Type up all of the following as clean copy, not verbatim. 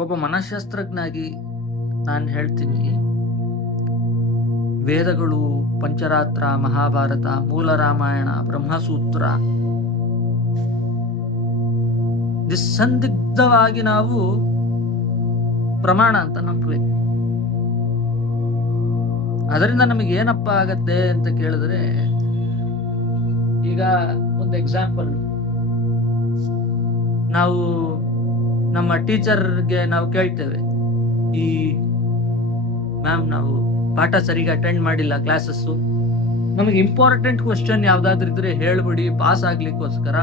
ಒಬ್ಬ ಮನಃಶಾಸ್ತ್ರಜ್ಞನಾಗಿ ನಾನು ಹೇಳ್ತೀನಿ, ವೇದಗಳು, ಪಂಚರಾತ್ರ, ಮಹಾಭಾರತ, ಮೂಲ ರಾಮಾಯಣ, ಬ್ರಹ್ಮಸೂತ್ರ, ನಿಸ್ಸಂದಿಗ್ಧವಾಗಿ ನಾವು ಪ್ರಮಾಣ ಅಂತ ನಂಬಬೇಕು. ಅದರಿಂದ ನಮಗೆ ಏನಪ್ಪ ಆಗತ್ತೆ ಅಂತ ಕೇಳಿದ್ರೆ, ಈಗ ಒಂದು ಎಕ್ಸಾಂಪಲ್, ನಾವು ನಮ್ಮ ಟೀಚರ್ಗೆ ನಾವು ಕೇಳ್ತೇವೆ, ಈ ಮ್ಯಾಮ್ ನಾವು ಪಾಠ ಸರಿಗೆ ಅಟೆಂಡ್ ಮಾಡಿಲ್ಲ ಕ್ಲಾಸಸ್ಸು, ನಮಗೆ ಇಂಪಾರ್ಟೆಂಟ್ ಕ್ವಶನ್ ಯಾವ್ದಾದ್ರು ಇದ್ರೆ ಹೇಳ್ಬಿಡಿ, ಪಾಸ್ ಆಗ್ಲಿಕ್ಕೋಸ್ಕರ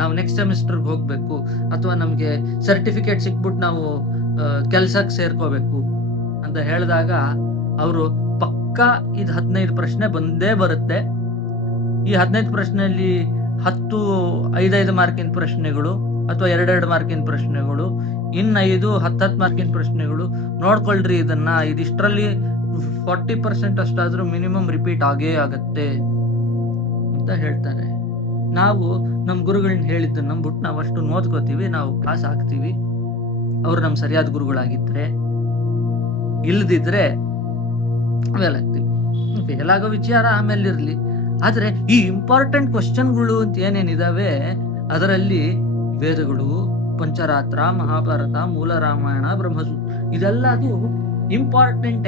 ನಾವು ನೆಕ್ಸ್ಟ್ ಸೆಮಿಸ್ಟರ್ಗೆ ಹೋಗ್ಬೇಕು, ಅಥವಾ ನಮ್ಗೆ ಸರ್ಟಿಫಿಕೇಟ್ ಸಿಕ್ಬಿಟ್ಟು ನಾವು ಕೆಲ್ಸಕ್ಕೆ ಸೇರ್ಕೋಬೇಕು ಅಂತ ಹೇಳಿದಾಗ ಅವರು ಪಕ್ಕಾ ಇದು 15 ಪ್ರಶ್ನೆ ಬಂದೇ ಬರುತ್ತೆ. ಈ 15 ಪ್ರಶ್ನೆಯಲ್ಲಿ 10 5 ಮಾರ್ಕಿನ ಪ್ರಶ್ನೆಗಳು ಅಥವಾ 2 ಮಾರ್ಕಿನ ಪ್ರಶ್ನೆಗಳು, ಇನ್ನು 5 10 ಮಾರ್ಕಿನ ಪ್ರಶ್ನೆಗಳು. ನೋಡ್ಕೊಳ್ರಿ, ಇದಿಷ್ಟರಲ್ಲಿ 40% ಅಷ್ಟಾದ್ರೂ ಮಿನಿಮಮ್ ರಿಪೀಟ್ ಆಗೇ ಆಗತ್ತೆ ಅಂತ ಹೇಳ್ತಾರೆ. ನಾವು ನಮ್ಮ ಗುರುಗಳನ್ನ ಹೇಳಿದ್ದನ್ನ ನಂಬಿಟ್ಟು ನಾವು ಅಷ್ಟು ಓದ್ಕೋತೀವಿ, ನಾವು ಪಾಸ್ ಆಗ್ತೀವಿ. ಅವ್ರು ನಮ್ ಸರಿಯಾದ ಗುರುಗಳಾಗಿದ್ರೆ, ಇಲ್ದಿದ್ರೆ ಫೇಲ್ ಆಗ್ತೀವಿ. ಫೇಲ್ ಆಗೋ ವಿಚಾರ ಆಮೇಲೆ ಇರ್ಲಿ, ಆದ್ರೆ ಈ ಇಂಪಾರ್ಟೆಂಟ್ ಕ್ವಶನ್ಗಳು ಅಂತ ಏನೇನಿದಾವೆ ಅದರಲ್ಲಿ ವೇದಗಳು, ಪಂಚರಾತ್ರ, ಮಹಾಭಾರತ, ಮೂಲ ರಾಮಾಯಣ, ಬ್ರಹ್ಮಸೂತ್ರ, ಇದೆಲ್ಲ ಅದು ಇಂಪಾರ್ಟೆಂಟ್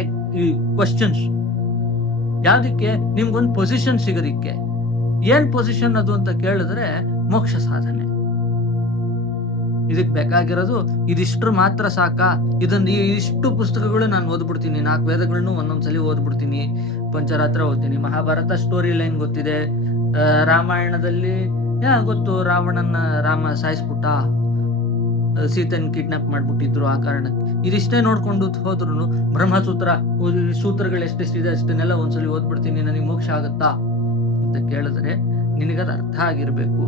ಕ್ವಶನ್ಸ್. ಯಾವ್ದಕ್ಕೆ? ನಿಮ್ಗೊಂದು ಪೊಸಿಷನ್ ಸಿಗೋದಿಕ್ಕೆ. ಏನ್ ಪೊಸಿಷನ್ ಅದು ಅಂತ ಕೇಳಿದ್ರೆ ಮೋಕ್ಷ ಸಾಧನೆ. ಇದಕ್ ಬೇಕಾಗಿರೋದು ಇದಿಷ್ಟು ಮಾತ್ರ ಸಾಕಾ? ಇಷ್ಟು ಪುಸ್ತಕಗಳು ನಾನು ಓದ್ಬಿಡ್ತೀನಿ, 4 ವೇದಗಳನ್ನು ಒಂದೊಂದ್ಸಲಿ ಓದ್ಬಿಡ್ತೀನಿ, ಪಂಚರಾತ್ರ ಓದ್ತೀನಿ, ಮಹಾಭಾರತ ಸ್ಟೋರಿ ಲೈನ್ ಗೊತ್ತಿದೆ, ರಾಮಾಯಣದಲ್ಲಿ ಗೊತ್ತು, ರಾಮ ಸಾಯಿಸ್ಬಿಟ್ಟ, ಸೀತೆನ್ ಕಿಡ್ನಾಪ್ ಮಾಡ್ಬಿಟ್ಟಿದ್ರು, ಆ ಕಾರಣಕ್ಕೆ ಇದಿಷ್ಟೇ ನೋಡ್ಕೊಂಡು ಹೋದ್ರು ಬ್ರಹ್ಮಸೂತ್ರ ಸೂತ್ರಗಳು ಎಷ್ಟೆಷ್ಟಿದೆ ಅಷ್ಟನ್ನೆಲ್ಲ ಒಂದ್ಸಲಿ ಓದ್ಬಿಡ್ತೀನಿ, ನನಗೆ ಮೋಕ್ಷ ಆಗತ್ತಾ ಅಂತ ಕೇಳಿದ್ರೆ ನಿನಗದ ಅರ್ಥ ಆಗಿರ್ಬೇಕು.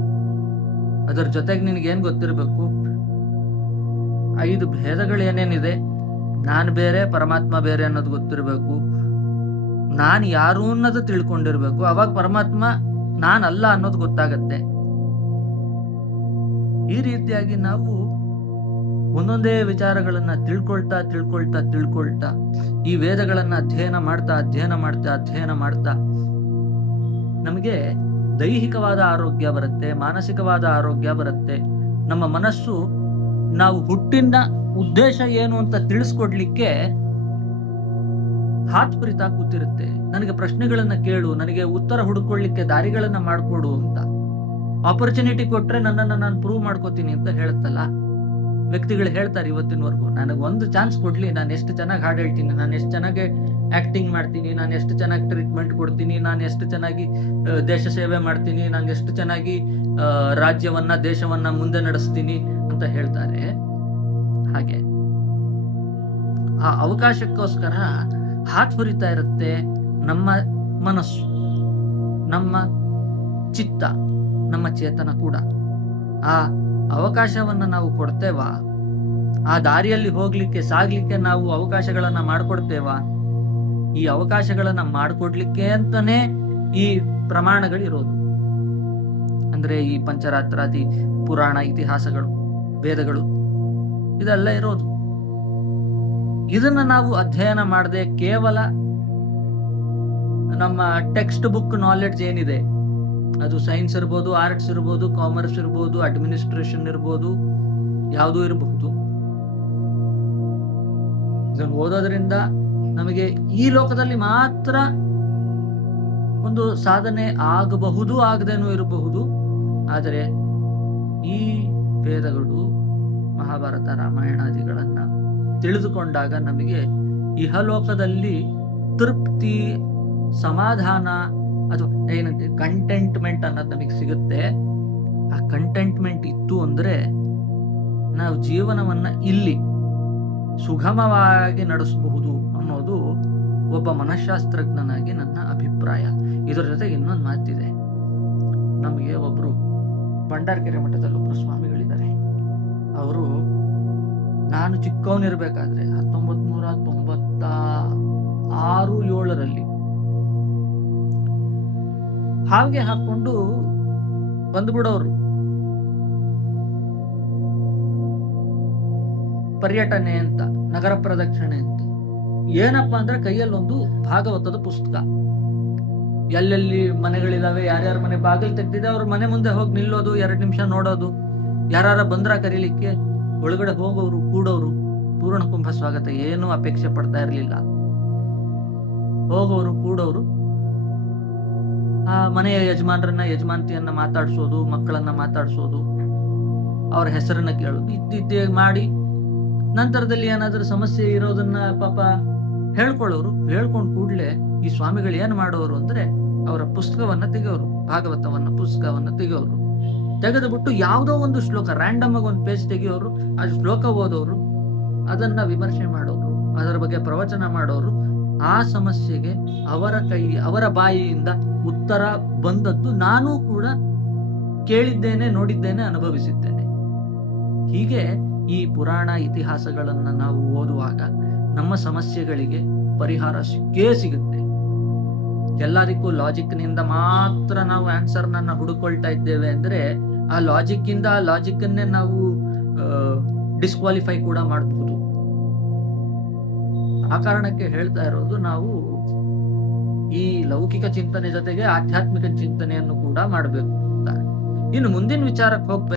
ಅದರ ಜೊತೆಗೆ ನಿನಗೇನ್ ಗೊತ್ತಿರ್ಬೇಕು? 5 ಭೇದಗಳು ಏನೇನಿದೆ, ನಾನ್ ಬೇರೆ ಪರಮಾತ್ಮ ಬೇರೆ ಅನ್ನೋದು ಗೊತ್ತಿರ್ಬೇಕು. ನಾನ್ ಯಾರು ಅನ್ನೋದು ತಿಳ್ಕೊಂಡಿರ್ಬೇಕು. ಅವಾಗ ಪರಮಾತ್ಮ ನಾನಲ್ಲ ಅನ್ನೋದು ಗೊತ್ತಾಗತ್ತೆ. ಈ ರೀತಿಯಾಗಿ ನಾವು ಒಂದೊಂದೇ ವಿಚಾರಗಳನ್ನ ತಿಳ್ಕೊಳ್ತಾ ಈ ವೇದಗಳನ್ನ ಅಧ್ಯಯನ ಮಾಡ್ತಾ ನಮಗೆ ದೈಹಿಕವಾದ ಆರೋಗ್ಯ ಬರುತ್ತೆ, ಮಾನಸಿಕವಾದ ಆರೋಗ್ಯ ಬರುತ್ತೆ. ನಮ್ಮ ಮನಸ್ಸು ನಾವು ಹುಟ್ಟಿನ ಉದ್ದೇಶ ಏನು ಅಂತ ತಿಳಿಸ್ಕೊಡ್ಲಿಕ್ಕೆ ಹಾತ್ಪರಿತ ಕೂತಿರುತ್ತೆ. ನನಗೆ ಪ್ರಶ್ನೆಗಳನ್ನ ಕೇಳು, ನನಗೆ ಉತ್ತರ ಹುಡುಕೊಳ್ಳಿಕ್ಕೆ ದಾರಿಗಳನ್ನ ಮಾಡ್ಕೊಡು ಅಂತ. ಆಪರ್ಚುನಿಟಿ ಕೊಟ್ರೆ ನನ್ನನ್ನು ನಾನು ಪ್ರೂವ್ ಮಾಡ್ಕೋತೀನಿ ಅಂತ ಹೇಳುತ್ತಲ್ಲ, ವ್ಯಕ್ತಿಗಳು ಹೇಳ್ತಾರೆ ಇವತ್ತಿನವರೆಗೂ. ನನಗೆ ಒಂದು ಚಾನ್ಸ್ ಕೊಡ್ಲಿ, ನಾನು ಎಷ್ಟು ಚೆನ್ನಾಗಿ ಹಾಡು ಹೇಳ್ತೀನಿ, ನಾನು ಎಷ್ಟು ಚೆನ್ನಾಗಿ ಆಕ್ಟಿಂಗ್ ಮಾಡ್ತೀನಿ, ನಾನು ಎಷ್ಟು ಚೆನ್ನಾಗಿ ಟ್ರೀಟ್ಮೆಂಟ್ ಕೊಡ್ತೀನಿ, ನಾನು ಎಷ್ಟು ಚೆನ್ನಾಗಿ ದೇಶ ಸೇವೆ ಮಾಡ್ತೀನಿ, ನಾನು ಎಷ್ಟು ಚೆನ್ನಾಗಿ ರಾಜ್ಯವನ್ನ ದೇಶವನ್ನ ಮುಂದೆ ನಡೆಸ್ತೀನಿ ಅಂತ ಹೇಳ್ತಾರೆ. ಹಾಗೆ ಆ ಅವಕಾಶಕ್ಕೋಸ್ಕರ ಹಾತ್ ಹೊರಿತಾ ಇರುತ್ತೆ ನಮ್ಮ ಮನಸ್ಸು, ನಮ್ಮ ಚಿತ್ತ, ನಮ್ಮ ಚೇತನ ಕೂಡ. ಆ ಅವಕಾಶವನ್ನ ನಾವು ಕೊಡ್ತೇವಾ? ಆ ದಾರಿಯಲ್ಲಿ ಹೋಗ್ಲಿಕ್ಕೆ ಸಾಗ್ಲಿಕ್ಕೆ ನಾವು ಅವಕಾಶಗಳನ್ನ ಮಾಡ್ಕೊಡ್ತೇವಾ? ಈ ಅವಕಾಶಗಳನ್ನ ಮಾಡ್ಕೊಡ್ಲಿಕ್ಕೆ ಅಂತಾನೆ ಈ ಪ್ರಮಾಣಗಳಿರೋದು. ಅಂದ್ರೆ ಈ ಪಂಚರಾತ್ರಾದಿ ಪುರಾಣ ಇತಿಹಾಸಗಳು, ವೇದಗಳು, ಇದೆಲ್ಲ ಇರೋದು. ಇದನ್ನ ನಾವು ಅಧ್ಯಯನ ಮಾಡದೆ ಕೇವಲ ನಮ್ಮ ಟೆಕ್ಸ್ಟ್ ಬುಕ್ ನಾಲೆಡ್ಜ್ ಏನಿದೆ, ಅದು ಸೈನ್ಸ್ ಇರ್ಬೋದು, ಆರ್ಟ್ಸ್ ಇರ್ಬೋದು, ಕಾಮರ್ಸ್ ಇರ್ಬೋದು, ಅಡ್ಮಿನಿಸ್ಟ್ರೇಷನ್ ಇರ್ಬೋದು, ಯಾವುದೂ ಇರಬಹುದು. ಇದನ್ನು ಓದೋದ್ರಿಂದ ನಮಗೆ ಈ ಲೋಕದಲ್ಲಿ ಮಾತ್ರ ಒಂದು ಸಾಧನೆ ಆಗಬಹುದು, ಆಗದೇನೂ ಇರಬಹುದು. ಆದರೆ ಈ ವೇದಗಳು, ಮಹಾಭಾರತ, ರಾಮಾಯಣಾದಿಗಳನ್ನ ತಿಳಿದುಕೊಂಡಾಗ ನಮಗೆ ಇಹಲೋಕದಲ್ಲಿ ತೃಪ್ತಿ, ಸಮಾಧಾನ, ಅಥವಾ ಏನಂತೆ ಕಂಟೆಂಟ್ಮೆಂಟ್ ಅನ್ನೋದು ನಮಗೆ ಸಿಗುತ್ತೆ. ಆ ಕಂಟೆಂಟ್ಮೆಂಟ್ ಇತ್ತು ಅಂದ್ರೆ ನಾವು ಜೀವನವನ್ನ ಇಲ್ಲಿ ಸುಗಮವಾಗಿ ನಡೆಸಬಹುದು ಅನ್ನೋದು ಒಬ್ಬ ಮನಃಶಾಸ್ತ್ರಜ್ಞನಾಗಿ ನನ್ನ ಅಭಿಪ್ರಾಯ. ಇದರ ಜೊತೆಗೆ ಇನ್ನೊಂದು ಮಾತಿದೆ. ನಮಗೆ ಒಬ್ರು ಭಂಡಾರಕೆರೆ ಮಠದಲ್ಲಿ ಒಬ್ರು ಸ್ವಾಮಿಗಳಿದ್ದಾರೆ. ಅವರು ನಾನು ಚಿಕ್ಕವನಿರ್ಬೇಕಾದ್ರೆ 1996-7ರಲ್ಲಿ ಹಾಗೆ ಹಾಕೊಂಡು ಬಂದ್ಬಿಡೋರು. ಪರ್ಯಟನೆ ಅಂತ, ನಗರ ಪ್ರದಕ್ಷಿಣೆ ಅಂತ. ಏನಪ್ಪಾ ಅಂದ್ರೆ ಕೈಯಲ್ಲೊಂದು ಭಾಗವತದ ಪುಸ್ತಕ, ಎಲ್ಲೆಲ್ಲಿ ಮನೆಗಳಿದಾವೆ, ಯಾರ್ಯಾರ ಮನೆ ಬಾಗಿಲು ತೆಗ್ದಿದೆ ಅವ್ರ ಮನೆ ಮುಂದೆ ಹೋಗಿ ನಿಲ್ಲೋದು, 2 ನಿಮಿಷ ನೋಡೋದು, ಯಾರ ಬಂದ್ರ ಕರೀಲಿಕ್ಕೆ, ಒಳಗಡೆ ಹೋಗೋರು ಕೂಡೋರು, ಪೂರ್ಣ ಕುಂಭ ಸ್ವಾಗತ, ಏನು ಅಪೇಕ್ಷೆ ಪಡ್ತಾ ಇರ್ಲಿಲ್ಲ. ಹೋಗೋರು ಕೂಡೋರು, ಆ ಮನೆಯ ಯಜಮಾನ್ತಿಯನ್ನ ಮಾತಾಡ್ಸೋದು, ಮಕ್ಕಳನ್ನ ಮಾತಾಡ್ಸೋದು, ಅವ್ರ ಹೆಸರನ್ನ ಕೇಳೋದು, ಇದ್ದಿದ್ದೇ ಮಾಡಿ ನಂತರದಲ್ಲಿ ಏನಾದ್ರೂ ಸಮಸ್ಯೆ ಇರೋದನ್ನ ಪಾಪ ಹೇಳ್ಕೊಳ್ಳೋರು. ಹೇಳ್ಕೊಂಡ್ ಕೂಡ್ಲೆ ಈ ಸ್ವಾಮಿಗಳು ಏನ್ ಮಾಡೋರು ಅಂದ್ರೆ ಅವರ ಪುಸ್ತಕವನ್ನ ತೆಗೆಯೋರು, ಭಾಗವತವನ್ನ ಪುಸ್ತಕವನ್ನ ತೆಗೆಯೋರು. ತೆಗೆದು ಬಿಟ್ಟು ಯಾವ್ದೋ ಒಂದು ಶ್ಲೋಕ ರ್ಯಾಂಡಮ್ ಆಗಿ ಒಂದು ಪೇಜ್ ತೆಗೆಯೋರು, ಆ ಶ್ಲೋಕ ಓದೋರು, ಅದನ್ನ ವಿಮರ್ಶೆ ಮಾಡೋರು, ಅದರ ಬಗ್ಗೆ ಪ್ರವಚನ ಮಾಡೋರು. ಆ ಸಮಸ್ಯೆಗೆ ಅವರ ಬಾಯಿಯಿಂದ ಉತ್ತರ ಬಂದದ್ದು ನಾನು ಕೂಡ ಕೇಳಿದ್ದೇನೆ, ನೋಡಿದ್ದೇನೆ, ಅನುಭವಿಸಿದ್ದೇನೆ. ಹೀಗೆ ಈ ಪುರಾಣ ಇತಿಹಾಸಗಳನ್ನ ನಾವು ಓದುವಾಗ ನಮ್ಮ ಸಮಸ್ಯೆಗಳಿಗೆ ಪರಿಹಾರ ಸಿಕ್ಕೇ ಸಿಗುತ್ತೆ. ಎಲ್ಲದಕ್ಕೂ ಲಾಜಿಕ್ ನಿಂದ ಮಾತ್ರ ನಾವು ಆನ್ಸರ್ ಹುಡುಕೊಳ್ತಾ ಇದ್ದೇವೆ ಅಂದ್ರೆ ಆ ಲಾಜಿಕ್ ಅನ್ನೇ ನಾವು ಡಿಸ್ಕ್ವಾಲಿಫೈ ಕೂಡ ಮಾಡಬಹುದು. ಆ ಕಾರಣಕ್ಕೆ ಹೇಳ್ತಾ ಇರೋದು, ನಾವು ಈ ಲೌಕಿಕ ಚಿಂತನೆ ಜೊತೆಗೆ ಆಧ್ಯಾತ್ಮಿಕ ಚಿಂತನೆಯನ್ನು ಕೂಡ ಮಾಡಬೇಕು ಅಂತ. ಇನ್ನು ಮುಂದಿನ ವಿಚಾರಕ್ಕೆ ಹೋಗ್ಬೇಕು.